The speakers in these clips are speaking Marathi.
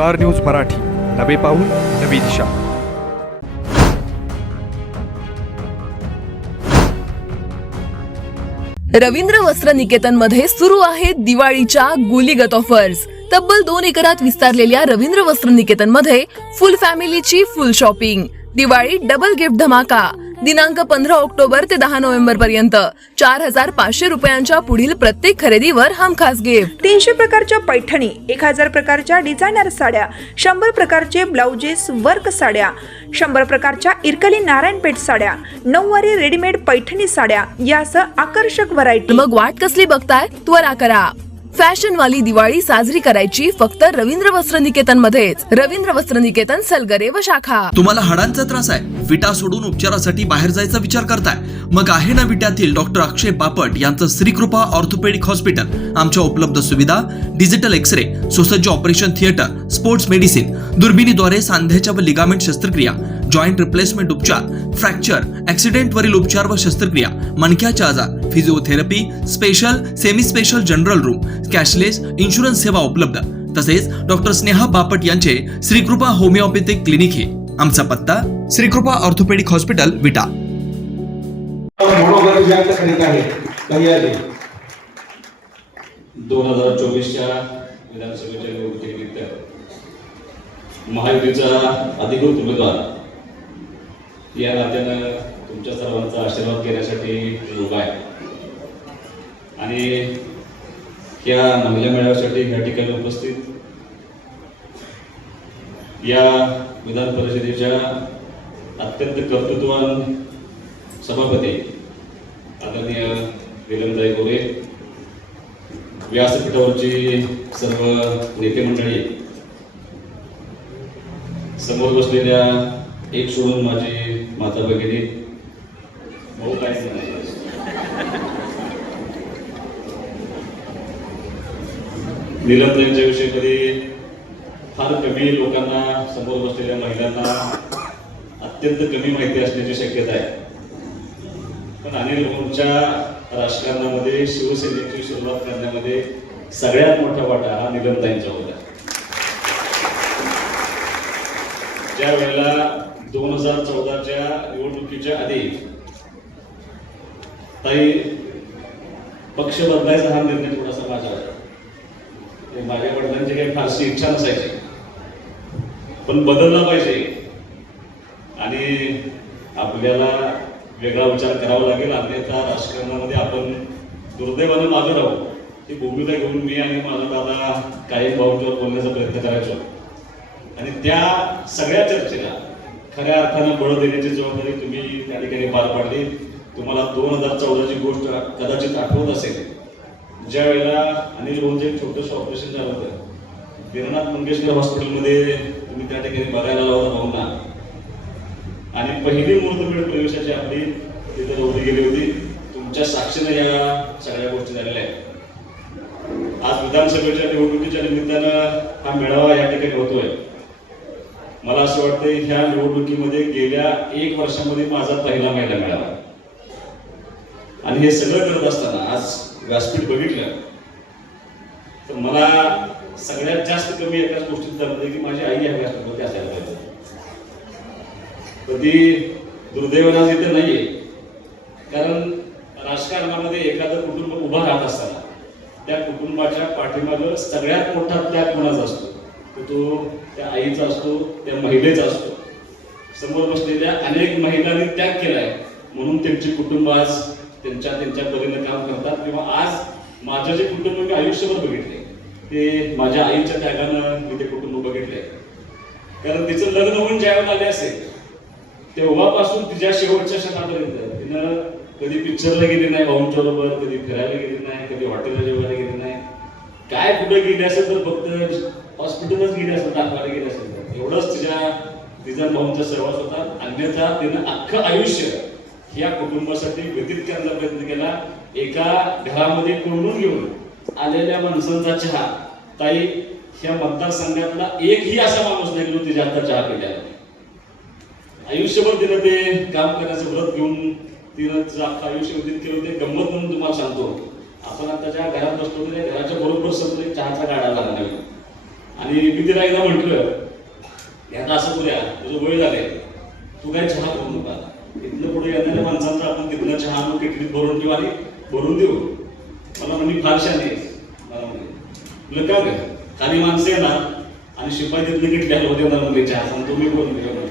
Star news Marathi. नवे पाऊल नवी दिशा. रवींद्र वस्त्र निकेतनमध्ये सुरू आहेत दिवाळीच्या गुलीगत ऑफर्स तब्बल दोन एकरात विस्तारलेल्या रवींद्र वस्त्र निकेतनमध्ये full फॅमिलीची full shopping. Diwali double gift धमाका. दिनांक पंधरा ऑक्टोबर ते दहा नोव्हेंबर पर्यंत. चार हजार पाचशे रुपयांच्या पुढील प्रत्येक खरेदीवर हमखास गिफ्ट तीनशे प्रकारच्या पैठणी एक हजार प्रकारच्या डिझायनर साड्या शंभर प्रकारचे ब्लाउजेस वर्क साड्या शंभर प्रकारच्या इरकली नारायणपेठ साड्या नऊवारी रेडीमेड पैठणी साड्या यासह आकर्षक व्हरायटी मग वाट कसली बघताय? त्वरा करा. फॅशन वाली दिवाळी साजरी करायची फक्त रवींद्र वस्त्र निकेतन मध्येच रवींद्र वस्त्र निकेतन सलगरे व शाखा. तुम्हाला हाडांचा त्रास आहे. विटा सोडून उपचारासाठी बाहेर जायचा विचार करताय. मग आहे ना विट्यातील डॉक्टर अक्षय बापट यांचं श्रीकृपा ऑर्थोपेडिक हॉस्पिटल. आमच्या उपलब्ध सुविधा डिजिटल एक्स रे सुसज्ज ऑपरेशन थिएटर स्पोर्ट्स मेडिसिन दुर्बिणीद्वारे सांध्याच्या व लिगामेंट शस्त्रक्रिया जॉईंट रिप्लेसमेंट उपचार फ्रॅक्चर ऍक्सिडेंट वरील उपचार व शस्त्रक्रिया मणक्याचे आजार physiotherapy special semi special general room cashless insurance सेवा उपलब्ध. तसेच डॉक्टर स्नेहा बापट यांचे श्रीकृपा होमिओपॅथिक क्लिनिक हे. आमचा पत्ता श्रीकृपा ऑर्थोपेडिक हॉस्पिटल विटा. दोन हजार चोवीसच्या विधानसभेच्या निवडणुकीनिमित्त महायुतीचा अधिकृत उमेदवार या नात्यानं तुमच्या सर्वांचा आशीर्वाद घेण्यासाठी उभा आहे. आणि या महिला मेळाव्यासाठी या ठिकाणी उपस्थित या विधान परिषदेच्या अत्यंत कर्तृत्वान सभापती आदरणीय विलमदाई गोरे व्यासपीठावरची सर्व नेते मंडळी समोर बसलेल्या एक सोडून माझी माता भगिनी भाऊ काय नीलमताईंच्या विषयी कधी फार कमी लोकांना समोर बसलेल्या महिलांना अत्यंत कमी माहिती असण्याची शक्यता आहे. पण अनिल भाऊंच्या राजकारणामध्ये शिवसेनेची सुरुवात करण्यामध्ये सगळ्यात मोठा वाटा हा निलमताईंचा होता. ज्या वेळेला दोन हजार चौदाच्या निवडणुकीच्या आधी ताई पक्ष बदलायचा हा निर्णय थोडासा माझा होता माझ्या वडिलांची काही फारशी इच्छा नसायची. पण बदलला पाहिजे. आणि आपल्याला वेगळा विचार करावा लागेल. अन्यथा राजकारणामध्ये आपण दुर्दैवानं मागे राहू ही भूमिका घेऊन मी आणि माझा दादा काही भाऊंच्यावर बोलण्याचा प्रयत्न करायचो. आणि त्या सगळ्या चर्चेला खऱ्या अर्थानं बळ देण्याची जबाबदारी तुम्ही त्या ठिकाणी पार पाडली. तुम्हाला दोन हजार चौदाची गोष्ट कदाचित आठवत असेल. ज्या वेळेला अनिल भाऊंचं एक छोटंसं ऑपरेशन झालं होतं. वीरनाथ मंगेशकर हॉस्पिटलमध्ये तुम्ही त्या ठिकाणी बघायला लावलं भाऊंना आणि पहिली मुहूर्तमेढ प्रवेशाची आपली तिथे नोंदणी गेली होती. तुमच्या साक्षीने या सगळ्या गोष्टी झालेल्या आहेत. आज विधानसभेच्या निवडणुकीच्या निमित्तानं हा मेळावा या ठिकाणी होतोय. मला असं वाटतं ह्या निवडणुकीमध्ये गेल्या एक वर्षामध्ये माझा पहिला महिला मिळाला. आणि हे सगळं करत असताना आज व्यासपीठ बघितलं तर मला सगळ्यात जास्त कमी एकाच गोष्टीत जाणवते की माझी आई ह्या व्यासपीठावरती असायला पाहिजे. कधी दुर्दैवानं आज इथे नाहीये. कारण राजकारणामध्ये एखादं कुटुंब उभं राहत असताना त्या कुटुंबाच्या पाठीमागं सगळ्यात मोठा त्याग कोणाचा असतो? तो त्या आईचा असतो त्या महिलेचा असतो. समोर बसलेल्या अनेक महिलांनी त्याग केलाय. म्हणून त्यांची कुटुंब आज त्यांच्या त्यांच्या परीने काम करतात. किंवा आज माझं जे कुटुंब मी आयुष्यभर बघितले ते माझ्या आईच्या त्यागानं मी ते कुटुंब बघितले. कारण तिचं लग्न होऊन ज्यावेळेला आले असेल तेव्हापासून तिच्या शेवटच्या क्षणापर्यंत तिनं कधी पिक्चरला गेली नाही भाऊंच्या बरोबर कधी फिरायला गेली नाही कधी हॉटेलला जेवायला गेली नाही. काय कुठे गेली असेल तर फक्त हॉस्पिटलच गेले असेल दाखवायला गेले असेल एवढंच तिच्या तिचा भाऊंचा सहवास होता. अन्यथा तिनं अख्खं आयुष्य ह्या कुटुंबासाठी व्यतीत करण्याचा प्रयत्न केला. एका घरामध्ये कोंडून घेऊन आलेल्या माणसांचा चहा. ताई ह्या मतदारसंघातला एकही असा माणूस नाही गेलो तिच्या हातात चहा पिल्या आयुष्यभर तिनं ते काम करण्याचं व्रत घेऊन तिनं तिचं अख्खं आयुष्य व्यतीत केलं ते गंमत म्हणून तुम्हाला सांगतो. आपण आता ज्या घरात बसतो त्या घराच्या बरोबर सगळं चहाचा गाडा लागणार आणि मी तिला एकदा म्हटलं याचा असं करूया तुझं वय झालंय. तू काय चहा करू नका. इथनं पुढे येणाऱ्या माणसांचा आपण तिथनं चहा मग किटलीत भरून ठेवा आणि भरून देऊ. मला म्हणजे फारशा नाही मला म्हणे तुला काय काय खाली माणसं येणार आणि शिपाई तिथनं किटली हलवून देणार म्हणजे चहा. सांगतो मी बोलून दिलं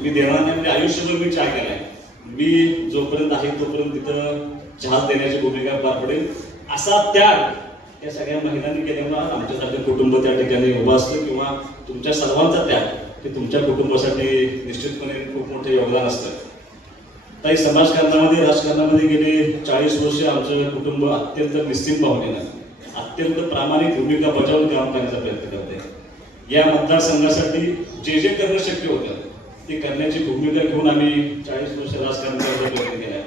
मी देणार नाही म्हणजे आयुष्यभर मी चहा केलाय. मी जोपर्यंत आहे तोपर्यंत तिथं चहा देण्याची भूमिका पार पडेल. असा त्याग या सगळ्या महिलांनी केल्यामुळे आज आमच्यासारखं कुटुंब त्या ठिकाणी उभं असलं किंवा तुमच्या सर्वांचा त्याग हे तुमच्या कुटुंबासाठी निश्चितपणे खूप मोठं योगदान असतं. काही समाजकारणामध्ये राजकारणामध्ये गेले चाळीस वर्ष आमचं कुटुंब अत्यंत निश्चित भावनेनं अत्यंत प्रामाणिक भूमिका बजावून काम करण्याचा प्रयत्न करते. या मतदारसंघासाठी जे जे करणं शक्य होतं ते करण्याची भूमिका घेऊन आम्ही चाळीस वर्ष राजकारण करण्याचा प्रयत्न केला.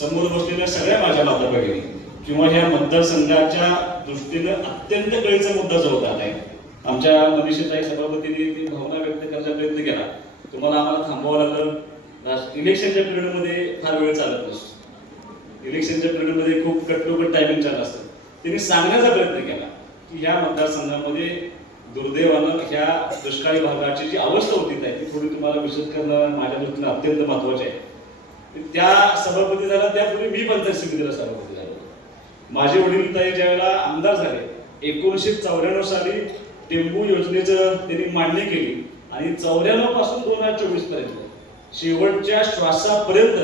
समोर बसलेल्या सगळ्या माझ्या माता भगिनी किंवा ह्या मतदारसंघाच्या दृष्टीनं अत्यंत कळीचा मुद्दा जो होता आमच्या मनीषाताई सभापतींनी ती भावना व्यक्त करण्याचा प्रयत्न केला. तुम्हाला आम्हाला थांबवावं लागलं. इलेक्शनच्या पिरियडमध्ये फार वेळ चालत नसतो. इलेक्शनच्या पिरियडमध्ये खूप कटोकट टायमिंग चालत असतं. त्यांनी सांगण्याचा प्रयत्न केला की ह्या मतदारसंघामध्ये दुर्दैवानं ह्या दुष्काळी भागाची जी अवस्था होती त्या ती थोडी तुम्हाला विशद करणं माझ्या दृष्टीने अत्यंत महत्त्वाचे आहे. त्या सभापती झाला त्यापूर्वी मी पंचायत समितीला सभापती झाला. माझे वडील ताई ज्यावेळेला आमदार झाले एकोणीसशे चौऱ्याण्णव साली टेंबू योजनेचं त्यांनी मांडणी केली. आणि चौऱ्याण्णवपासून दोन हजार चोवीसपर्यंत शेवटच्या श्वासापर्यंत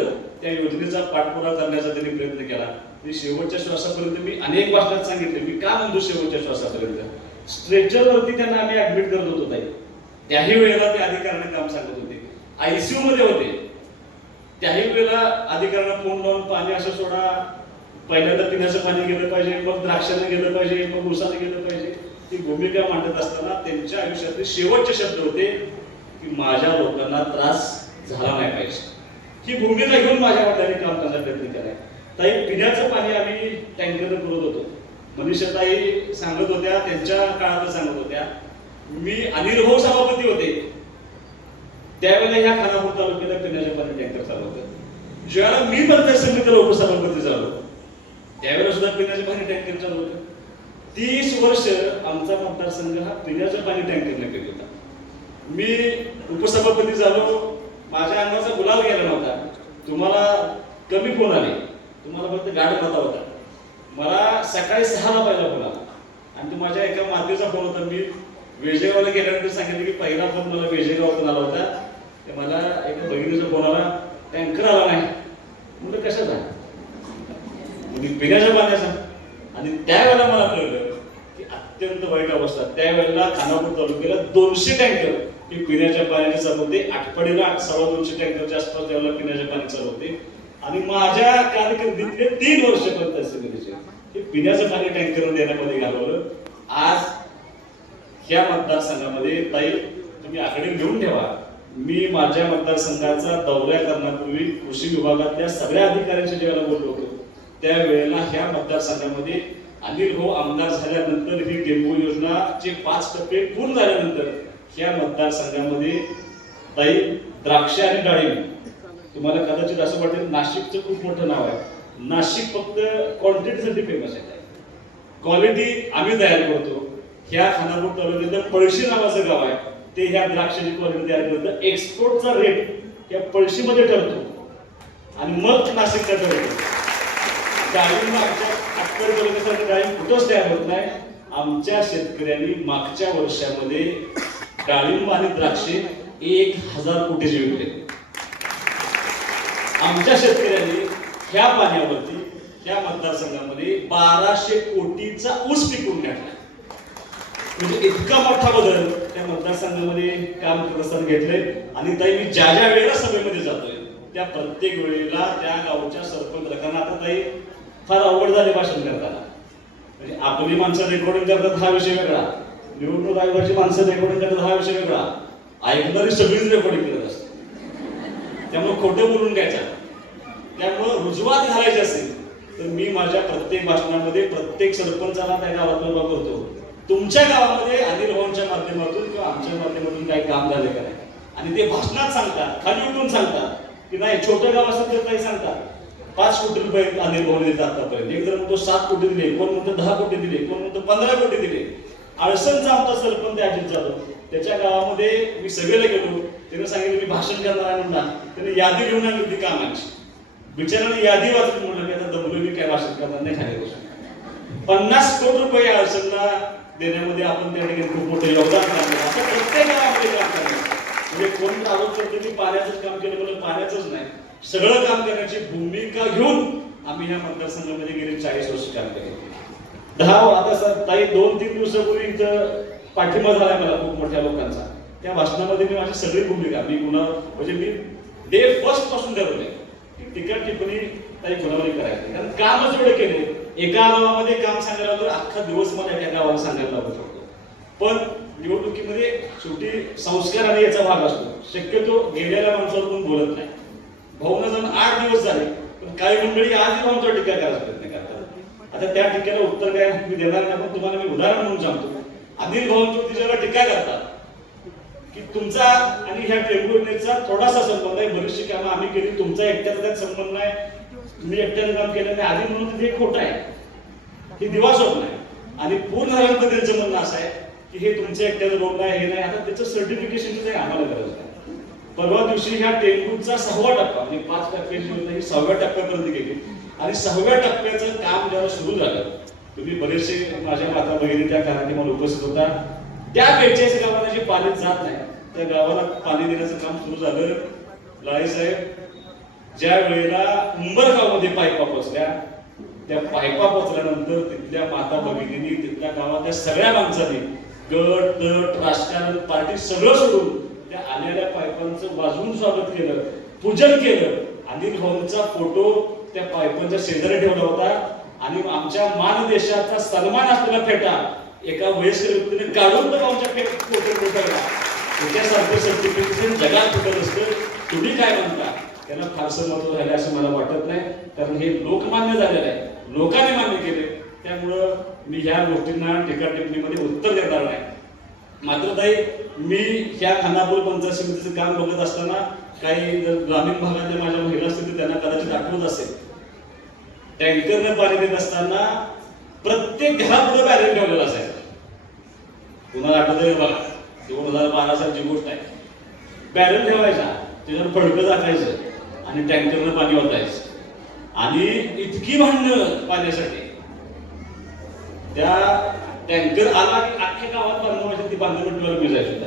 त्या योजनेचा पाठपुरा करण्याचा त्यांनी प्रयत्न केला. आणि शेवटच्या श्वासापर्यंत मी अनेक भाषणात सांगितले मी का म्हणतो शेवटच्या श्वासापर्यंत? स्ट्रेचरवरती त्यांना आम्ही ऍडमिट करत होतो ताई. त्याही वेळेला ते अधिकाऱ्यांना काम सांगत होते. आयसीयू मध्ये होते. त्याही वेळेला अधिकाऱ्यांना फोन लावून पाणी असं सोडा पहिल्यांदा पिण्याचं पाणी गेलं पाहिजे मग द्राक्षानं गेलं पाहिजे मग उसानं गेलं पाहिजे. ती भूमिका मांडत असताना त्यांच्या आयुष्यातले शेवटचे शब्द होते की माझ्या लोकांना त्रास झाला नाही पाहिजे. ही भूमिका घेऊन माझ्या वडिलांनी काम करण्याचा प्रयत्न केलाय. ताई पिण्याचं पाणी आम्ही टँकरनं पुरवत होतो. मनीषाताई सांगत होत्या त्यांच्या काळात सांगत होत्या मी अनिल सभापती होते. त्यावेळेला ह्या खानापूर तालुक्याला पिण्याच्या पाणी टँकर चालवत ज्यावेळेला मी पंचायत समितीला उपसभापती झालो त्यावेळेला सुद्धा पिण्याचे पाणी टँकर चालू होतं. तीस वर्ष आमचा मतदारसंघ हा पिण्याचं पाणी टँकरने करीत होता. मी उपसभापती झालो माझ्या अंगाचा गुलाल गेला नव्हता. तुम्हाला कमी फोन आले. तुम्हाला फक्त गाड मता होता. मला सकाळी सहाला पहिला फोन आला. आणि तो माझ्या एका मातेचा फोन होता. मी वेजेगावला गेल्यानंतर सांगितलं की पहिला फोन मला वेजेगावातून आला होता. मला एका बहिणीचा फोन आला. टँकर आला नाही. म्हणजे कशाचा? म्हणजे पिण्याच्या पाण्याचा. आणि त्यावेळेला मला कळलं की अत्यंत वाईट अवस्था. त्यावेळेला खानापूर तालुक्याला दोनशे टँकर हे पिण्याच्या पाण्याची चालू होते. आठवडीला सव्वा दोनशे टँकरच्या आसपास त्यावेळेला पिण्याचे पाणी चालू होते. आणि माझ्या कारकिर्दीतले तीन वर्ष करत असते हे पिण्याचं पाणी टँकर देण्यामध्ये घालवलं. आज ह्या मतदारसंघामध्ये ताई तुम्ही आकडे घेऊन ठेवा. मी माझ्या मतदारसंघाचा दौऱ्या करण्यापूर्वी कृषी विभागातल्या सगळ्या अधिकाऱ्यांशी ज्यावेळेला बोललो होतो त्यावेळेला ह्या मतदारसंघामध्ये अनिल भाऊ आमदार झाल्यानंतर ही डेंगू योजनाचे पाच टप्पे पूर्ण झाल्यानंतर ह्या मतदारसंघामध्ये ताई द्राक्ष आणि डाळिंब तुम्हाला कदाचित असं वाटेल नाशिकचं खूप मोठं नाव आहे. नाशिक फक्त क्वांटिटीसाठी फेमस आहे. क्वालिटी आम्ही तयार करतो. ह्या खानापूर तालुक्यातलं पळशी नावाचं गाव आहे. ते ह्या द्राक्षाची क्वालिटी तयार करतं. एक्सपोर्टचा रेट या पळशीमध्ये ठरतो. आणि मग नाशिकचा ठरतो डाळिंब आमच्या अक्कड डाळिंब कुठंच तयार होत नाही. आमच्या शेतकऱ्यांनी मागच्या वर्षामध्ये डाळिंब आणि द्राक्षे एक हजार कोटीचे विकले आमच्या शेतकऱ्यांनी ह्या पाण्यावरती ह्या मतदारसंघामध्ये बाराशे कोटीचा ऊस पिकून घातला. म्हणजे इतका मोठा बदल त्या मतदारसंघामध्ये काम करत असताना घेतलंय. आणि ताई मी ज्या ज्या वेळेला सभेमध्ये जातोय त्या प्रत्येक वेळेला त्या गावच्या सरपंच लोकांना आता ताई फार अवघड झाले भाषण करताना. म्हणजे आपली माणसं रेकॉर्डिंग करतात हा विषय वेगळा. निवडणूक आयोगाची माणसं रेकॉर्डिंग करतात हा विषय वेगळा. ऐकणारी सगळीच रेकॉर्डिंग करत असते त्यामुळे खोटं बोलून घ्यायचं त्यामुळं रुजवात घालायची असेल तर मी माझ्या प्रत्येक भाषणामध्ये प्रत्येक सरपंचाला त्या गावात उभा करतो तुमच्या गावामध्ये अनिल भाऊंच्या माध्यमातून किंवा आमच्या माध्यमातून काही काम झाले का नाही? आणि ते भाषणात सांगतात खाली उठून सांगतात. की नाही छोटं गाव असेल तर काही सांगतात. पाच कोटी रुपये अनिल भाऊ दिले आतापर्यंत. एक जर म्हणतो सात कोटी दिले कोण म्हणतो दहा कोटी दिले कोण म्हणतो पंधरा कोटी दिले. आळसणचा आमचा सरपंच अजित जाधव. त्याच्या गावामध्ये मी सभेला गेलो. त्याने सांगितलं मी भाषण करणार आहे म्हणला त्याने यादी घेऊन आणली होती कामाची. बिचाराने यादी वाचून म्हणलं की आता दमलो मी काय भाषण करणार नाही खाली गोष्ट पन्नास कोटी रुपये अडचणला देण्यामध्ये आपण त्या ठिकाणी खूप मोठं योगदान टाकलं असं प्रत्येक गावामध्ये काम करायचं म्हणजे कोण आरोप करतो की पाण्याचंच काम केलं म्हणून पाण्याचंच नाही. सगळं काम करण्याची भूमिका घेऊन आम्ही ह्या मतदारसंघामध्ये गेले चाळीस वर्ष काम केले. दहा आता सर ताई दोन तीन दिवसापूर्वी इथं पाठिंबा झाला मला खूप मोठ्या लोकांचा. त्या भाषणामध्ये मी माझी सगळी भूमिका मी पुन्हा म्हणजे मी डे फर्स्टपासून ठरवले की टिप्पणी ताई कुणावरही करायची कारण कामच एवढे केले एका गावामध्ये काम सांगायला तर अख्खा दिवस मला एका गावाला सांगायला लागू शकतो. पण निवडणुकीमध्ये शेवटी संस्कार आणि याचा भाग असतो. शक्यतो गेलेल्या माणसावर पण बोलत नाही. भाऊन जाऊन आठ दिवस झाले. पण काही मंडळी आजही आमचा टीका करायचा प्रयत्न करतात. आता त्या टीकेला उत्तर काय मी देणार नाही पण तुम्हाला मी उदाहरण म्हणून सांगतो. अनिल भाऊंच्या तिच्याला टीका करतात की तुमचा आणि ह्या टेंबू थोडासा संबंध आहे बरीचशी कामं आम्ही केली तुमचा एकट्याचा त्यात संबंध नाही तुम्ही एकट्यानं काम केलं नाही आधी म्हणून तिथे खोटं आहे. हे दिवा स्वप्न आहे. आणि पूर्ण झाल्यानंतर त्यांचं म्हणणं असं आहे की हे तुमच्या एकट्याचं रोग आहे हे नाही. आता त्याचं सर्टिफिकेशनची काही आम्हाला गरज नाही. परवा दिवशी ह्या टेंबूचा सहावा टप्पा म्हणजे पाच टप्प्याची योजना ही सहाव्या टप्प्यापर्यंत गेली. आणि सहाव्या टप्प्याचं काम जेव्हा सुरू झालं तुम्ही बरेचसे माझ्या माता बहिणी त्या कार्यक्रमाला उपस्थित होता. त्या बेचाळीस गावाला जे पाणी जात नाही त्या गावाला पाणी देण्याचं काम सुरू झालं. लाळे साहेब ज्या वेळेला उंबरगावमध्ये पायपा पोचल्या त्या पायपा पोचल्यानंतर तिथल्या माता भगिनींनी तिथल्या गावातल्या सगळ्या माणसांनी गट तट राजकारण पार्टी सगळं सोडून त्या आलेल्या पायपांचं वाजवून स्वागत केलं पूजन केलं. अनिल भाऊंचा फोटो त्या पायपांच्या शेजारी ठेवला होता. आणि आमच्या मानदेशाचा सन्मान असलेला फेटा एका वयस्कर व्यक्तीने काढून तर आमच्या फोटो ठेवला. त्याच्यासारखं सर्टिफिकेशन जगात कुठं असतं तुम्ही काय म्हणता? त्यांना फारसं महत्त्व झालं असं मला वाटत नाही. कारण हे लोकमान्य झालेलं आहे. लोकांनी मान्य केले त्यामुळं मी ह्या गोष्टींना टीका टिप्पणीमध्ये उत्तर देणार नाही. मात्र ताई मी ह्या खानापूर पंचायत समितीचं काम बघत असताना काही जर ग्रामीण भागातल्या माझ्या महिला असतील तर त्यांना कदाचित आठवत असेल. टँकरने पाणी देत असताना प्रत्येक घरापुढे बॅरेल ठेवलेला असायचा कुणाला आठवत आहे बघा? दोन हजार बारा सालची गोष्ट आहे. बॅरल ठेवायचा त्याच्यावर फडकं टाकायचं आणि टँकरनं पाणी ओतायचं. आणि इतकी भांडणं पाण्यासाठी. त्या टँकर आला की अख्ख्या गावात बांधणं म्हणजे ती बांधणं मिटवायला मी जायचो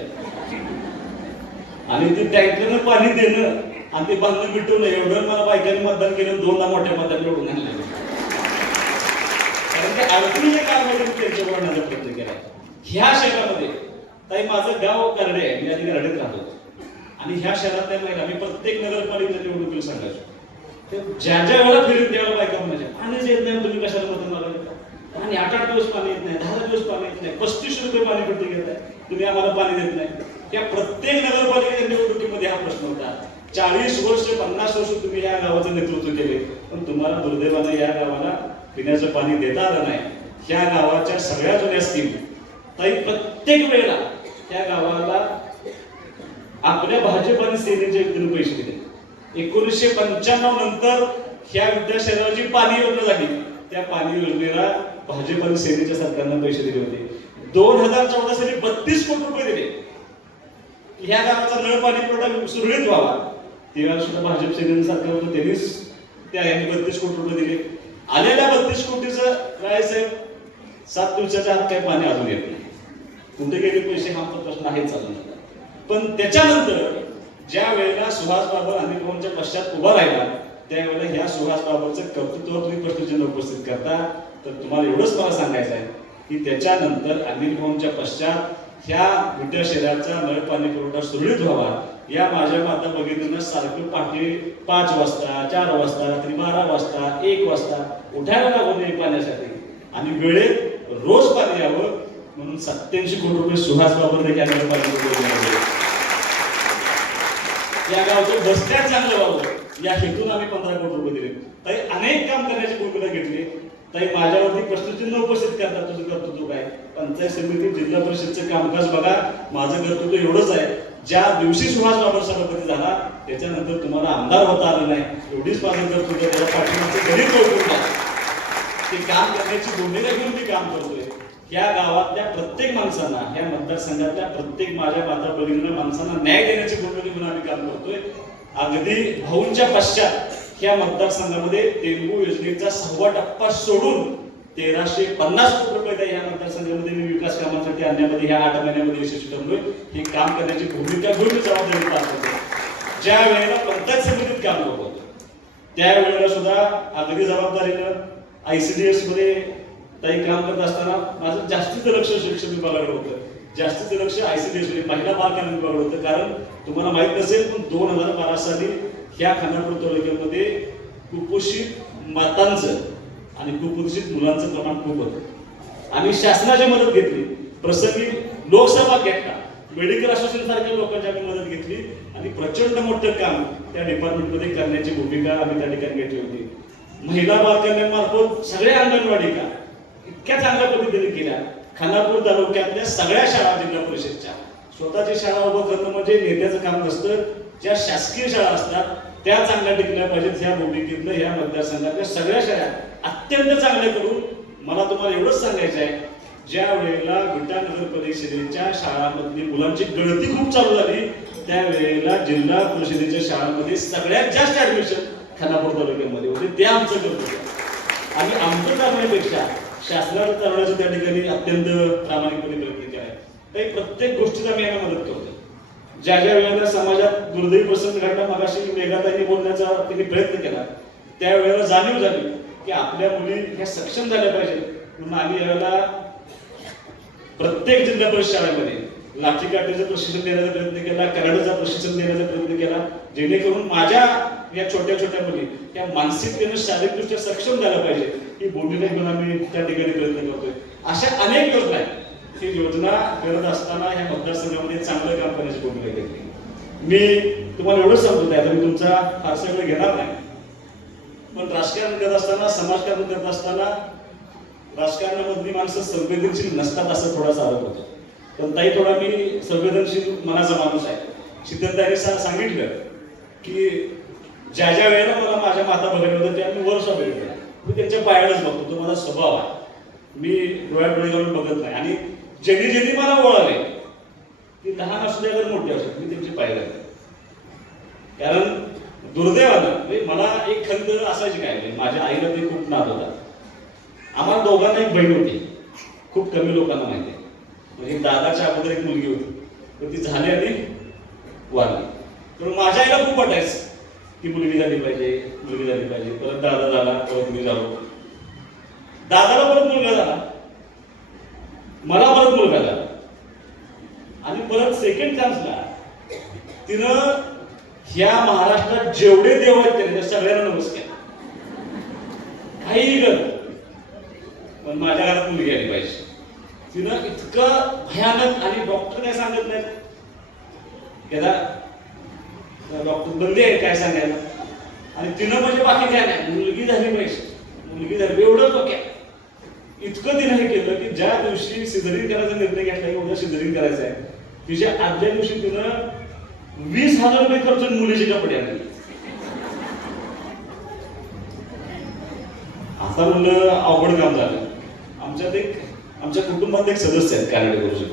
आणि ते टँकरनं पाणी देणं आणि ते बांधणं मिटवणं एवढं मला बायकांनी मतदान केलं दोनदा मोठ्या मतदान निवडून आणलं. कारण ते अडचणीचे काम वगैरे त्यांच्या वळणाचा प्रयत्न केला. ह्या शहरामध्ये ताई माझं गाव करडे आहे. मी आधी करडेत राहतो. आणि ह्या शहरात त्या महिला मी प्रत्येक नगरपालिकेच्या निवडणुकीला सांगायचो. ते ज्या ज्या वेळेला फिरून त्यावेळेला बायका म्हणायच्या आणि येत नाही तुम्ही कशाला मतदान मागायला आणि आठ आठ दिवस पाणी येत नाही दहा दिवस पाणी येत नाही पस्तीस रुपये पाणी पट्टी घेत आहे तुम्ही आम्हाला पाणी देत नाही. या प्रत्येक नगरपालिकेच्या निवडणुकीमध्ये हा प्रश्न होता. चाळीस वर्ष पन्नास वर्ष तुम्ही या गावाचं नेतृत्व केले. पण तुम्हाला दुर्दैवाने या गावाला पिण्याचं पाणी देता आलं नाही. ह्या गावाच्या सगळ्या जुन्या स्कीम ताई प्रत्येक वेळेला त्या गावाला आपल्या भाजप आणि सेनेच्या पैसे दिले. एकोणीसशे पंच्याण्णव नंतर ह्या विद्याशहराची पाणी योजना झाली. त्या पाणी योजनेला भाजप आणि सेनेच्या सरकारनं पैसे दिले होते. दोन हजार चौदा साली बत्तीस कोटी रुपये दिले. ह्या गावाचा नळ पाणी पुरवठा सुरळीत व्हावा. तेव्हा सुद्धा भाजप सेनेनं सरकार होतं त्यांनीच त्या यांनी बत्तीस कोटी रुपये दिले. आलेल्या बत्तीस कोटीचं काय साहेब? सात दिवसाच्या आत काही पाणी अजून येत नाही. कुठे गेले पैसे? हा प्रश्न आहे चालू पण त्याच्यानंतर ज्या वेळेला सुभाष बाबर अनिल भाऊंच्या पश्चात उभा राहिला त्यावेळेला ह्या सुभाष बाबरचं कर्तृत्व तुम्ही प्रश्नचिन्ह उपस्थित करता. तर तुम्हाला एवढंच मला सांगायचं आहे की त्याच्यानंतर अनिल भाऊंच्या पश्चात ह्या मोठ्या शहराचा नळ पाणी पुरवठा सुरळीत व्हावा या माझ्या माता भगिनींना सारखं पहाटे पाच वाजता चार वाजता रात्री बारा वाजता एक वाजता उठायला लागू नये पाण्यासाठी. आणि वेळेत रोज पाणी यावं म्हणून सत्याऐंशी कोटी रुपये सुहास बाबर देखील पाणी या गावचं बसत्यात चांगलं व्हावं. या हेतून आम्ही पंधरा कोटी रुपये दिले. तरी अनेक काम करण्याची भूमिका घेतली. ताई माझ्यावरती प्रश्नचिन्ह उपस्थित करतात तुझं कर्तृत्व काय? पंचायत समिती जिल्हा परिषदचं कामकाज बघा माझं कर्तृत्व एवढंच आहे. ज्या दिवशी सुभाष बाबर सभापती झाला त्याच्यानंतर तुम्हाला आमदार होता आलं नाही. एवढीच माझं कर्तृत्व त्याच्या पाठिंबाचं घरी कौतुक ते काम करण्याची भूमिका घेऊन मी काम करतोय. या गावातल्या प्रत्येक माणसांना या मतदारसंघातल्या प्रत्येक माझ्या माता भगिनींना माणसांना न्याय देण्याची भूमिका म्हणून आम्ही काम करतोय. अगदी भाऊंच्या पश्चात या मतदारसंघामध्ये तेलगू योजनेचा सहावा टप्पा सोडून तेराशे पन्नास कोटी रुपये त्या या मतदारसंघामध्ये मी विकास कामांसाठी आणण्यामध्ये ह्या आठ महिन्यामध्ये यशस्वी ठरलोय. हे काम करण्याची भूमिका घेऊन जबाबदारी पार करतोय. ज्या वेळेला पंचायत समितीत काम करत होतो त्यावेळेला सुद्धा अगदी जबाबदारीनं आयसीडीएसमध्ये काही काम करत असताना माझं जास्तीचं लक्ष शिक्षण विभागाकडे होतं. जास्तीचं लक्ष आयसीडीएसमध्ये पहिला बार करणं विभागाकडे होतं. कारण तुम्हाला माहीत नसेल पण दोन हजार बारा साली ह्या खानापूर तालुक्यामध्ये कुपोषित मातांचं आणि कुपोषित मुलांचं प्रमाण खूप होतं. आम्ही शासनाची मदत घेतली. प्रसंगी लोकसभा घेतला. मेडिकल असोसिएशन सारख्या लोकांची आम्ही मदत घेतली. आणि प्रचंड मोठं काम त्या डिपार्टमेंटमध्ये करण्याची भूमिका आम्ही त्या ठिकाणी घेतली होती. महिला बाल कल्याणामार्फत सगळ्या अंगणवाडी का इतक्या चांगल्या पद्धतीने केल्या. खानापूर तालुक्यातल्या सगळ्या शाळा जिल्हा परिषदच्या. स्वतःची शाळा उभं करणं म्हणजे नेत्याचं काम नसतं. ज्या शासकीय शाळा असतात त्या चांगल्या टिकल्या पाहिजेत ह्या भूमिकेतनं ह्या मतदारसंघातल्या सगळ्या शाळा अत्यंत चांगल्या करून मला तुम्हाला एवढंच सांगायचं आहे. ज्या वेळेला विटा नगर परिषदेच्या शाळांमधली मुलांची गळती खूप चालू झाली त्यावेळेला जिल्हा परिषदेच्या शाळांमध्ये सगळ्यात जास्त ऍडमिशन खानापूर तालुक्यामध्ये होते. ते आमचं कर्तव्य आणि आमचं करण्यापेक्षा शासनाचं करण्याचं त्या ठिकाणी अत्यंत प्रामाणिकपणे प्रयत्न केला आहे तर प्रत्येक गोष्टीत आम्ही यांना मदत करतो ज्या ज्या वेळेला समाजात दुर्दैवी प्रसंग घडला मगाशी मेघाताईंनी बोलण्याचा त्यांनी प्रयत्न केला त्यावेळेला जाणीव झाली की आपल्या मुली ह्या सक्षम झाल्या पाहिजेत. म्हणून आम्ही यावेळेला प्रत्येक जिल्हा परिषद शाळेमध्ये लाठी काठीचं प्रशिक्षण देण्याचा प्रयत्न केला कराड्याचा प्रशिक्षण देण्याचा प्रयत्न केला जेणेकरून माझ्या या छोट्या छोट्या मुली या मानसिकतेनं शारीरिकदृष्ट्या सक्षम झाल्या पाहिजे. ही भूमिका घेऊन आम्ही त्या ठिकाणी प्रयत्न करतोय. अशा अनेक योजना आहेत. ही योजना करत असताना ह्या मतदारसंघामध्ये चांगलं काम करण्याची भूमिका घेतली. मी तुम्हाला एवढं सांगतो आता मी तुमचा फारसा वेळ घेणार नाही. पण राजकारण करत असताना समाजकारण करत असताना राजकारणामधली माणसं संवेदनशील नसतात असं थोडासा आरोप होतो. पण ताई थोडा मी संवेदनशील मनाचा माणूस आहे. शीतलताईने सा- सांगितलं की ज्या ज्या वेळेला मला माझ्या माता बघायला होतं त्या मी वर्ष बघितलं मी त्यांच्या पायालाच बघतो. तो माझा स्वभाव आहे. मी डोळ्या डोळे घालून बघत नाही. आणि ज्यांनी ज्यांनी मला ओळखले ती लहान असू द्या तर मोठे असू मी त्यांची पाय कारण दुर्दैवानं म्हणजे मला एक खंत असायची काय? नाही माझ्या आईला ते खूप नाद होता. आम्हाला दोघांना एक बहीण होती. खूप कमी लोकांना माहिती आहे. म्हणजे दादाच्या अगोदर एक मुलगी होती. तर ती झाली आणि वारली. तर माझ्या आईला खूप वाटायचं. ती मुलगी झाली पाहिजे मुलगी झाली पाहिजे. परत दादा झाला परत मी झालो. दादाला परत मुलगा झाला. मला परत मुलगा झाला. आणि परत सेकंड चान्सला तिनं ह्या महाराष्ट्रात जेवढे देव आहेत त्यांच्या त्या सगळ्यांना नमस्कार. काही कर पण माझ्या घरात मुलगी आली पाहिजे. तिनं इतकं भयानक आणि डॉक्टर काय सांगत नाहीत. त्याला डॉक्टर बंदी आहे काय सांगायला? आणि तिनं म्हणजे बाकी काय नाही. मुलगी झाली पाहिजे मुलगी झाली. एवढं डोक्या इतकं तिनं हे केलं की ज्या दिवशी सिझरिंग करायचा निर्णय घेतला एवढं सिझरिंग करायचं आहे तिच्या आदल्या दिवशी तिनं वीस हजार रुपये खर्च मुलीचे कपडे आणले. आता म्हणलं अवघड काम झालं. आमच्यात एक आमच्या कुटुंबात एक सदस्य आहेत कानडे गुरुजी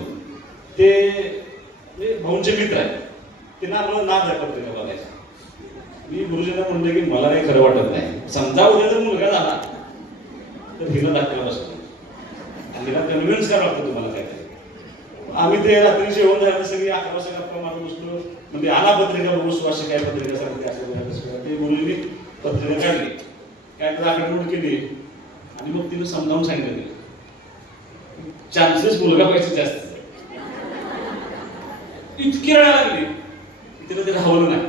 ते ते भाऊंचे मित्र आहेत. त्यांना आपलं नाद आहे पत्रिका बघायचं. मी गुरुजींना म्हणलं की मला काही खरं वाटत नाही. समजा उद्या जर मुलगा झाला तर हिला दाखवायला बसतो आणि तिला कन्व्हिन्स करावं लागतं तुम्हाला काय आम्ही ते रात्री जेवण झालं सगळी अकरा वाजता गप्पा मारून बसलो. म्हणजे आला पत्रिका बघू सुवाशी काय पत्रिका सांगते असं ते मुलींनी पत्रिका काढली. काय तर आकडेमोड केली. आणि मग तिने समजावून सांगितलं. चान्सेस मुलगा पाहिजे जास्त. इतकी वेळा लागली. तिला ते राहवलं नाही.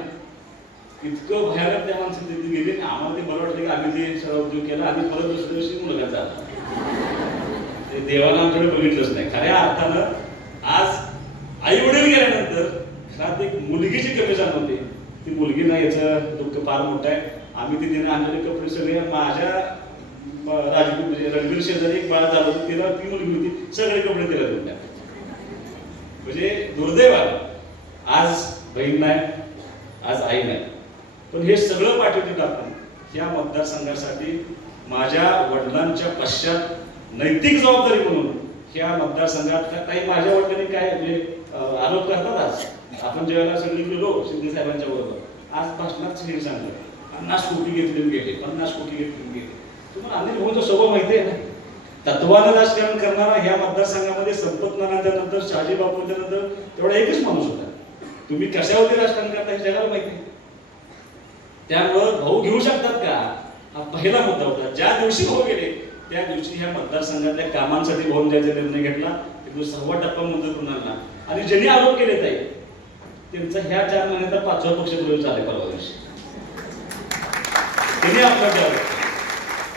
इतकं भयानक त्या माणसाने तिथे गेली आणि आम्हाला ते बरं वाटलं की आम्ही ते सराव उद्योग केला आणि परत दुसऱ्या दिवशी मुलगा झाला ते देवाला आमच्याकडे बघितलंच नाही. खऱ्या अर्थानं आज आई वडील गेल्यानंतर घरात एक मुलगीची कमी जाणवते. ती मुलगी नाही याचं दुःख फार मोठं आहे. आम्ही तिथे आणलेले कपडे सगळे माझ्या राजकीय म्हणजे रणवीर शेजारी एक बाळ झालं होतं. तिला ती मुलगी होती. सगळे कपडे तिला देऊन टाकले. म्हणजे दुर्दैव आज बहीण नाही आज आई नाही. पण हे सगळं पाठवते टाकून या मतदारसंघासाठी माझ्या वडिलांच्या पश्चात नैतिक जबाबदारी म्हणून ह्या मतदारसंघात काही माझ्या वडिलांनी काय म्हणजे आरोप करतात आज? आपण ज्यावेळेला सगळी गेलो शिंदे साहेबांच्या बरोबर. आज भाषणात श्री सांगलं पन्नास कोटी घेतले गेले पन्नास कोटी घेतले गेले. तुम्हाला अनिल भाऊचं स्वभाव माहिती आहे ना? तत्वानं राजकारण करणारा ह्या मतदारसंघामध्ये संपत नानाच्या नंतर शहाजी बापूंच्या नंतर तेवढा एकच माणूस होता. तुम्ही कशावरती राजकारण करता हे जगाला माहिती त्यामुळं भाऊ घेऊ शकतात का? हा पहिला मुद्दा होता. ज्या दिवशी भाऊ गेले त्या दिवशी ह्या मतदारसंघातल्या कामांसाठी भाऊन द्यायचा निर्णय घेतला तो सव्वा टप्पा मुद्दा करून आणि ज्यांनी आरोप केले ताई त्यांचा ह्या चार महिन्याचा पाचवा पक्ष प्रवेश झाला परवा दिवशी. त्यांनी आपला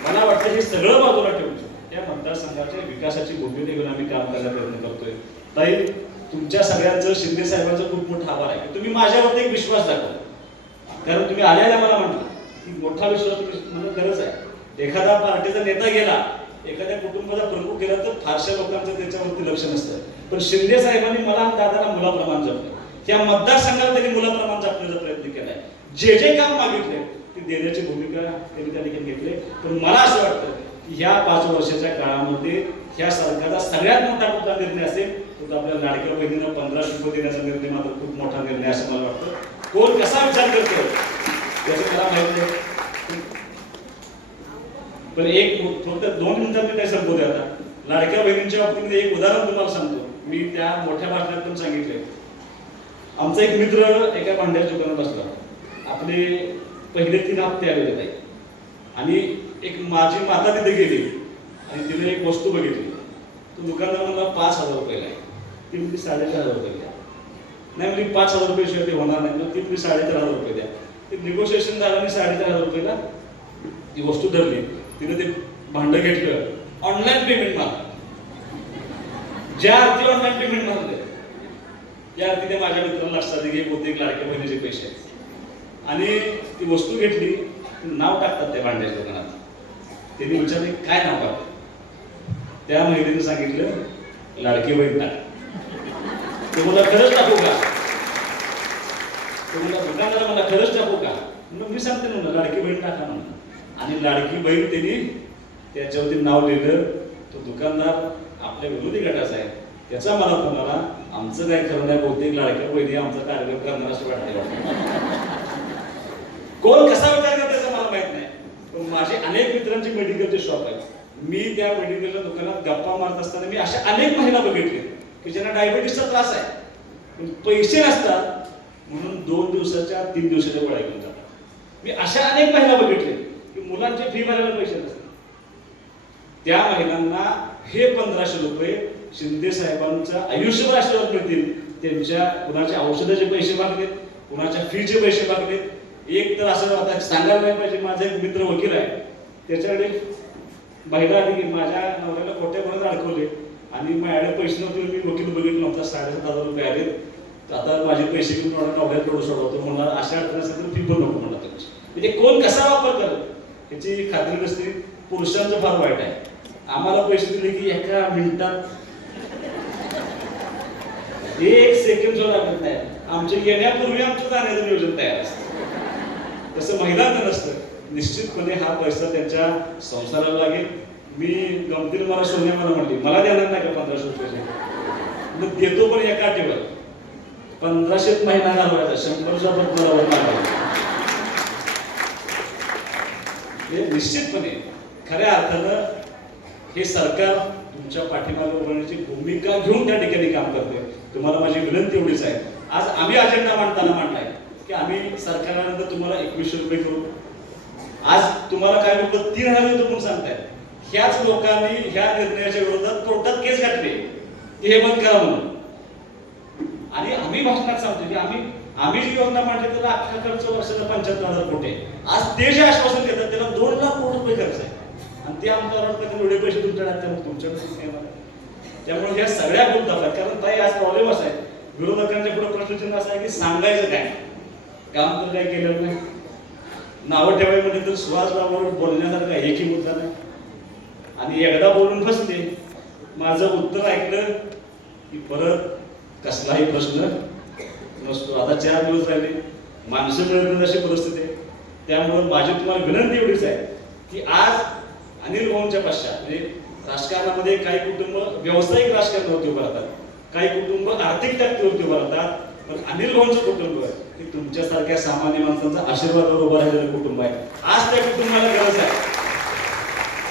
मला वाटतं हे सगळं बाजूला ठेवून त्या मतदारसंघाच्या विकासाची भूमिका घेऊन आम्ही काम करायला प्रयत्न करतोय. ताई तुमच्या सगळ्यांचं शिंदे साहेबांचं खूप मोठा आभार आहे. तुम्ही माझ्यावरती एक विश्वास दाखवला कारण तुम्ही आल्याला मला म्हटलं की मोठा विश्वास तुम्ही गरज आहे. एखादा पार्टीचा नेता गेला एखाद्या कुटुंबाचा प्रमुख गेला तर फारशा लोकांचं त्याच्यावरती लक्ष नसतं. पण शिंदे साहेबांनी मला दादाला मुलाप्रमाण जपलं. त्या मतदारसंघाला त्यांनी मुलाप्रमाण जपण्याचा प्रयत्न केलाय. जे जे काम मागितले ते देण्याची भूमिका त्यांनी त्या ठिकाणी घेतली. पण मला असं वाटतं की ह्या पाच वर्षाच्या काळामध्ये ह्या सरकारचा सगळ्यात मोठा कुठला निर्णय असेल तो आपल्या लाडक्या बहिणीनं पंधराशे रुपये देण्याचा निर्णय मात्र खूप मोठा निर्णय असं मला वाटतं. कोण कसा विचार करतो याचं मला माहिती आहे पण एक फक्त दोन मिनिटात मी काय संपवते आता. लाडक्या बहिणींच्या बाबतीमध्ये एक उदाहरण तुम्हाला सांगतो. मी त्या मोठ्या भाषणात पण सांगितले आमचा एक मित्र एका भांड्याच्या दुकानात बसला. आपले पहिले तीन हप्ते आले नाही आणि एक माझी माता तिथे गेली. आणि तिने एक वस्तू बघितली. तो दुकानदार मला पाच हजार रुपये आहे ती म्हणजे साडेचार हजार रुपये द्या. नाही म्हणजे पाच हजार रुपये शिवाय ते होणार नाही. मग ती म्हणजे साडेचार हजार रुपये द्या. ते निगोशिएशन झालं साडेचार हजार रुपयाला ती वस्तू धरली. तिने ते भांडं घेतलं. ऑनलाईन पेमेंट मारलं. ज्या अर्थी ऑनलाईन पेमेंट मारलं त्या अर्थी ते माझ्या मित्राला लक्षात आले की बहुतेक लाडक्या बहिणीचे पैसे आहेत. आणि ती वस्तू घेतली. नाव टाकतात त्या भांड्याच्या दुकानात. त्यांनी विचारले काय नाव टाकतात? त्या महिलेने सांगितलं लाडकी बहीण टाक. ते मला खरंच टाकू का? ते मला दुकानाला मला खरंच टाकू का? मग मी सांगते ना म्हणलं, लाडकी बहीण टाका म्हणून. आणि लाडकी बहीण त्यांनी त्याच्यावरती नाव लिहिलं तो दुकानदार आपल्या विरोधी गटाचा आहे. त्याचा मला फोन आला. आमचं काय खरं नाही बहुतेक लाडक्या बहिणी आमचा कार्यक्रम करणार असं वाटते कोण कसा विचार करतो त्याचं मला माहीत नाही. पण माझे अनेक मित्रांचे मेडिकलचे शॉप आहेत. मी त्या मेडिकलच्या दुकानात गप्पा मारत असताना मी अशा अनेक महिला बघितले की ज्यांना डायबिटीसचा त्रास आहे. पण पैसे नसतात म्हणून दोन दिवसाच्या तीन दिवसाच्या गोळ्या घेऊन जातात. मी अशा अनेक महिला बघितले की मुलांचे फी भरायला पैसे नसतात. त्या महिलांना हे पंधराशे रुपये शिंदे साहेबांच्या आयुष्यभर आशीर्वाद मिळतील. त्यांच्या कुणाच्या औषधाचे पैसे मागलेत कुणाच्या फीचे पैसे मागलेत एक तर असं आता सांगायला नाही पाहिजे माझा एक मित्र वकील आहे. त्याच्याकडे महिला आली की माझ्या नवऱ्याला खोटे म्हणून अडकवले. आणि माझ्याकडे पैसे नव्हते मी वकील बघितलं नव्हता साडेसात हजार रुपये आले आता माझे पैसे घेऊन मला नवऱ्यात सोडवतो मला अशा अडचणीसाठी फी पण नको म्हणला त्याची म्हणजे कोण कसा वापर करत? याची खात्री नसते. पुरुषांचं फार वाईट आहे. आम्हाला पैसे दिले की एका मिनिटात एक सेकंड सुद्धा लागत नाही. आमच्या येण्यापूर्वी आमचं जाण्याचं नियोजन तयार असतं. तसं महिलांचं नसतं. निश्चितपणे हा पैसा त्यांच्या संसाराला लागेल. मी गमतीने मला सोन्या मला म्हणली मला देणार नाही का पंधराशे रुपये मग देतो पण एका आठवड्यात. पंधराशे महिना घालवायचा. शंभर पण मला हे निश्चितपणे खऱ्या अर्थानं हे सरकार तुमच्या पाठीमागे उभारण्याची भूमिका घेऊन त्या ठिकाणी काम करते. तुम्हाला माझी विनंती एवढीच आहे. आज आम्ही अजेंडा मांडताना मांडलाय की आम्ही सरकारनंतर तुम्हाला एकवीसशे रुपये करू. आज तुम्हाला काय लोक तीन हजार देतो म्हणून सांगताय ह्याच लोकांनी ह्या निर्णयाच्या विरोधात कोर्टात केस घातले. ते हे बंद करा म्हणून. आणि आम्ही भाषणात सांगतो की आम्ही आम्ही जी योजना मांडली त्याला अख्खा खर्च वर्षाचा पंच्याहत्तर हजार कोटी आहे. आज ते जे आश्वासन देतात त्याला दोन लाख कोटी रुपये खर्च आहे. आणि ते आमच्या एवढे पैसे तुमच्या त्यामुळे तुमच्याकडे त्यामुळे ह्या सगळ्या खूप आहेत कारण ताई आज प्रॉब्लेम असा आहे. विरोधकांच्या पुढे प्रश्नचिन्ह असं आहे की सांगायचं काय? काम तर काय केलेलं नाही. नावं ठेवायमध्ये तर सुहासबाबूवर बोलण्यासारखा एकही मुद्दा नाही. आणि एकदा बोलून बसते माझं उत्तर ऐकलं की परत कसलाही प्रश्न नसतो. आता चार दिवस राहिले माणसं मिळत अशी परिस्थिती आहे. त्यामुळे माझी तुम्हाला विनंती एवढीच आहे की आज अनिल भाऊंच्या पश्चात म्हणजे राजकारणामध्ये काही कुटुंब व्यावसायिक राजकारणावरती उभं राहतात काही कुटुंब आर्थिक टक्केवरती उभं राहतात पण अनिल भाऊंचं कुटुंब आहे. की तुमच्यासारख्या सामान्य माणसांचा आशीर्वादावर उभं राहिलेलं कुटुंब आहे. आज त्या कुटुंबाला गरज आहे.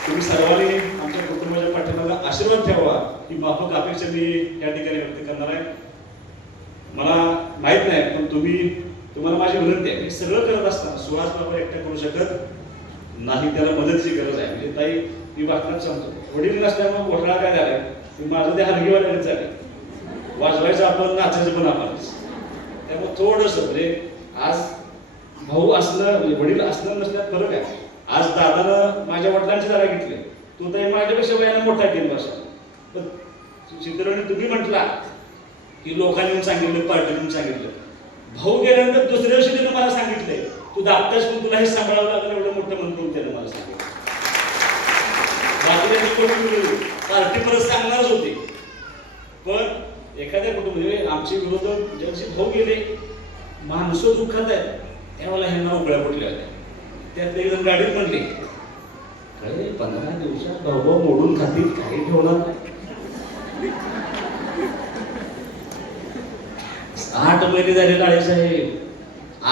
तुम्ही सर्वांनी आमच्या कुटुंबाच्या पाठिंबाला आशीर्वाद ठेवा. ही माफक अपेक्षा मी या ठिकाणी व्यक्त करणार आहे. मला माहीत नाही पण तुम्ही तुम्हाला माझी विनंती आहे. हे सगळं करत असताना सुहास बाबा एकटा करू शकत नाही त्याला मदतीची गरज आहे. म्हणजे ताई मी वाटणार सांगतो. वडील नसल्यामुळे घोटाळा काय झालाय? ते माझं ते हलगीवाल्यानेच आहे वाजवायचं आपण नाचायचं पण आपणच त्यामुळे थोडस म्हणजे आज भाऊ असणं म्हणजे वडील असणं नसण्यात फरक आहे. आज दादानं माझ्या वडिलांची जागा घेतली. तो तर माझ्यापेक्षा वयानं मोठा आहे तीन वर्षात पण चित्रवणी तुम्ही म्हटला की लोकांनी सांगितलं पार्टीने सांगितलं. भाऊ गेल्यानंतर दुसऱ्या दिवशी त्यानं मला सांगितलंय. तू दाबताच पण तुला हे सांभाळावं लागलं एवढं मोठं म्हणतो त्यानं मला सांगितलं. पार्टी परत सांगणारच होती. पण एखाद्या कुटुंब आमचे विरोधक ज्यांचे भाऊ गेले माणसं दुःखात आहेत त्यावेळेला ह्यांना उकळ्या फुटल्या होत्या. त्यात एक जण गाडीत म्हणले काय पंधरा दिवसात भाऊ मोडून खातील काही ठेवणार नाही. आठ महिने झाले काळे साहेब.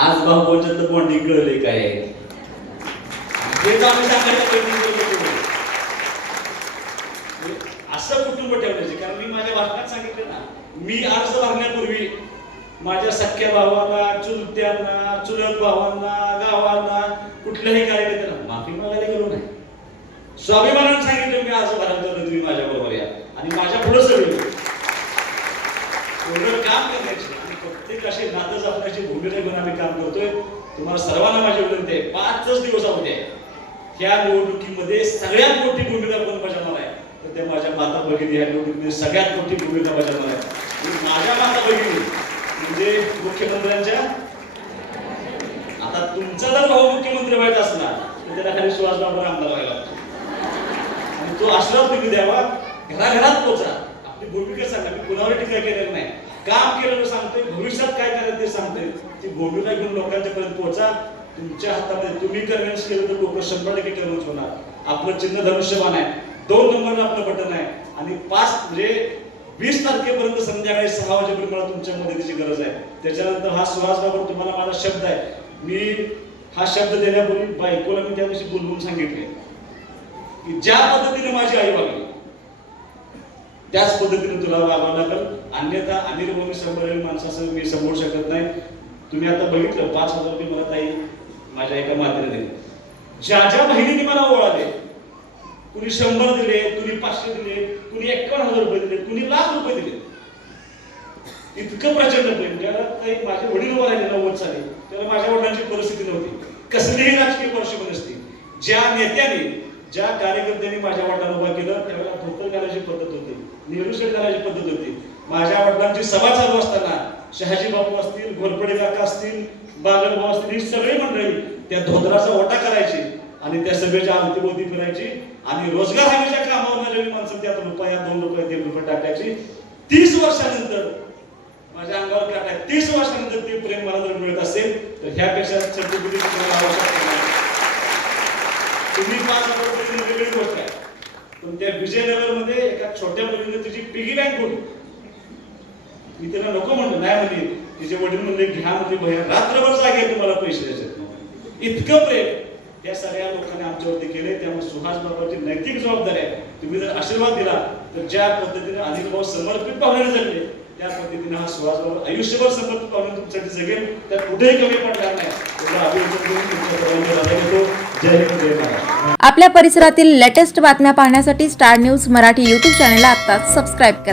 आज भाऊ तर बॉन्डिंग कळले काय. असं कुटुंब ठेवण्याचे. कारण मी माझ्या भाषणात मी अर्ज भरण्यापूर्वी माझ्या सख्या भावांना चुलत्यांना चुलत भावांना गावांना कुठल्याही कार्यकर्त्यांना माफी मागायला गेलो नाही. स्वाभिमानाने सांगितलं मी अर्ज भरायला चाललो तुम्ही माझ्या बरोबर या. आणि माझ्या पुढे सगळे एवढं काम करण्याची आणि प्रत्येक अशी नातं जपण्याची भूमिका घेऊन आम्ही काम करतोय. तुम्हाला सर्वांना माझी विनंती आहे पाचच दिवस आहे ह्या निवडणुकीमध्ये सगळ्यात मोठी भूमिका कोण बजावणार आहे? तर ते माझ्या माता भगिनी या निवडणुकीमध्ये सगळ्यात मोठी भूमिका बजावणार आहे. माझ्या माता बहिणी म्हणजे मुख्यमंत्र्यांच्या आता तुमचा जर भाऊ मुख्यमंत्री व्हायचा असणार तर त्याला खाली सुहास बाबा आमदार व्हायला लागतो. आणि तो आशीर्वाद तुम्ही द्यावा घराघरात पोचा आपली भूमिका सांगा मी कुणावर टीका केलेलं नाही. काम केलेलं सांगतोय भविष्यात काय करायचं ते सांगतोय. ती भूमिका घेऊन लोकांच्या पर्यंत पोहोचा. तुमच्या हातामध्ये तुम्ही कन्व्हिन्स केलं तर लोक शंभर टक्के कन्व्हिन्स होणार. आपलं चिन्ह धनुष्यबाण आहे. दोन नंबरला आपलं बटन आहे. आणि पाच म्हणजे वीस तारखेपर्यंत संध्याकाळी सहा वाजेपर्यंत मला तुमच्या मदतीची गरज आहे. त्याच्यानंतर हा सुहास बाबा तुम्हाला माझा शब्द आहे. मी हा शब्द देण्यापूर्वी बायकोला मी त्या दिवशी बोलवून सांगितले की ज्या पद्धतीने माझी आई वागली त्याच पद्धतीने तुला वागावं लागेल. अन्यथा अनिल भूमी सांभाळलेली माणसासह मी समोर शकत नाही. तुम्ही आता बघितलं पाच हजार रुपये मला ताई माझ्या एका मातेने दिले. ज्या ज्या बहिणीने मला ओळखले कुणी शंभर दिले कुणी पाचशे दिले कुणी एकावन्न हजार रुपये दिले कुणी लाख रुपये दिले. इतकं प्रचंड प्रेम. ज्याला काही माझे वडील उभा राहिले नव्वद साली त्याला माझ्या वडिलांची परिस्थिती नव्हती. कसलीही राजकीय पार्श्वभूमी नसती. ज्या नेत्याने ज्या कार्यकर्त्यांनी माझ्या वडिलांना उभा केलं त्यावेळेला धोतर घालायची पद्धत होती नेहरू शेट घालायची पद्धत होती. माझ्या वडिलांची सभा चालू असताना शहाजी बापू असतील घोरपडे काका असतील बागल भाऊ असतील ही सगळी मंडळी त्या धोतराचा ओटा करायची आणि त्या सभेच्या अवतीभोवती फिरायची. आणि रोजगार हमीच्या कामावर आलेली माणसं त्यात रुपया दोन रुपये तीन रुपये टाकायची. तीस वर्षानंतर माझ्या अंगावर काटा तीस वर्षानंतर ते प्रेम मला जर मिळत असेल तर ह्यापेक्षा सर्टिफिकेट तुम्हाला आवश्यक तुम्ही पाच हजार रुपये वेगळी गोष्ट आहे पण त्या विजयनगरमध्ये एका छोट्या मुलीने तिची पिगी बँक खोली मी त्याला नको म्हणलं नाही म्हणजे तिचे वडील म्हणले घ्या म्हणजे भया रात्रभर जागे तुम्हाला पैसे द्यायचे इतकं प्रेम. या सगळ्या लोकांनी आमच्यावरती केले त्यामुळे सुहास बाबाची नैतिक जबाबदारी आहे. तुम्ही जर आशीर्वाद दिला तर ज्या पद्धतीने अनिल भाऊ समर्पित पाहुणे जगले त्या पद्धतीने हा सुहास बाबा आयुष्यभर समर्पित पाहुणे तुमच्यासाठी जगेल. त्यात कुठेही कमी पडणार नाही. अभिनंदन करून तुमच्या आपल्या परिसरातील लेटेस्ट बातम्या पाहण्यासाठी स्टार न्यूज मराठी यूट्यूब चॅनलला आता सबस्क्राईब करा.